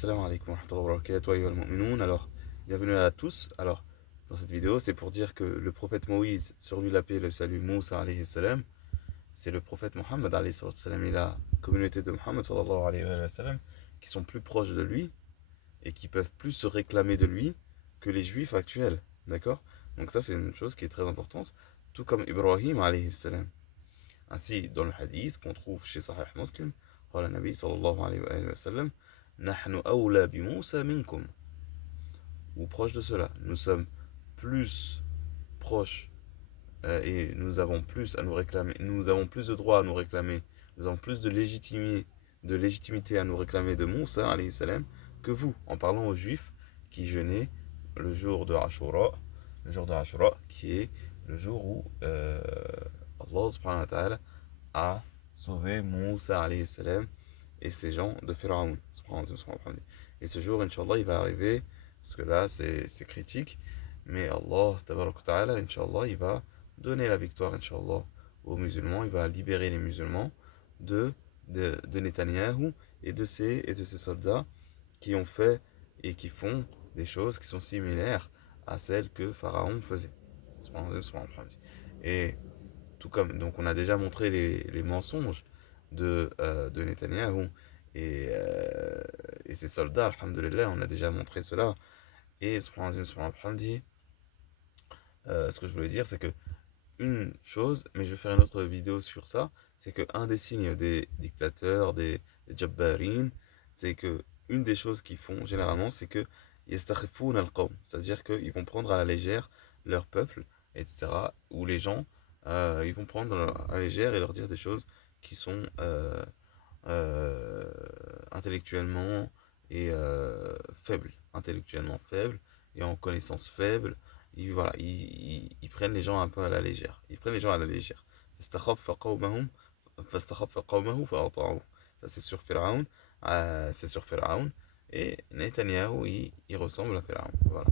Assalamu alaikum wa rahmatullahi wa barakatuh, ayyuhal mu'minoun. Alors, bienvenue à tous. Alors, dans cette vidéo, c'est pour dire que le prophète Moïse, sur lui la paix et le salut, Moussa alayhi salam, c'est le prophète Mohammed alayhi salam et la communauté de Mohammed sallallahu alayhi wa sallam qui sont plus proches de lui et qui peuvent plus se réclamer de lui que les juifs actuels. D'accord? Donc ça, c'est une chose qui est très importante, tout comme Ibrahim alayhi salam. Ainsi, dans le hadith qu'on trouve chez Sahih Muslim, قال النبي صلى الله عليه وآله وسلم نحن أولى بموسى منكم, ou proche de cela, nous sommes plus proches et nous avons plus à nous réclamer, nous avons plus de droits à nous réclamer, nous avons plus de légitimité à nous réclamer de Moussa alayhi salam que vous, en parlant aux juifs qui jeûnaient le jour de Ashura, qui est le jour où Allah subhanahu wa ta'ala a sauvé Moussa alayhi salam et ses gens de Pharaon. Et ce jour, Inch'Allah, il va arriver, parce que là, c'est critique, mais Allah, tabarak wa ta'ala, Inch'Allah, il va donner la victoire, Inch'Allah, aux musulmans, il va libérer les musulmans de Netanyahou et de ses soldats qui ont fait et qui font des choses qui sont similaires à celles que Pharaon faisait. Et tout comme, donc on a déjà montré les mensonges de Netanyahou et ses soldats, alhamdulillah, on a déjà montré cela. Et ce que je voulais dire, c'est que une chose, mais je vais faire une autre vidéo sur ça, c'est que un des signes des dictateurs, des jabbarines, c'est que une des choses qu'ils font généralement, c'est que yastakhifun al-qawm, c'est-à-dire qu'ils vont prendre à la légère leur peuple, etc. Ou les gens, ils vont prendre à la légère et leur dire des choses qui sont euh, intellectuellement et intellectuellement faibles et en connaissance faible. Voilà, ils prennent les gens un peu à la légère. Ils prennent les gens à la légère. فاستخف قومهم فاستخف قومه فأطاعوه. Ça c'est sur Pharaon. Et Netanyahou, il ressemble à Pharaon. Voilà.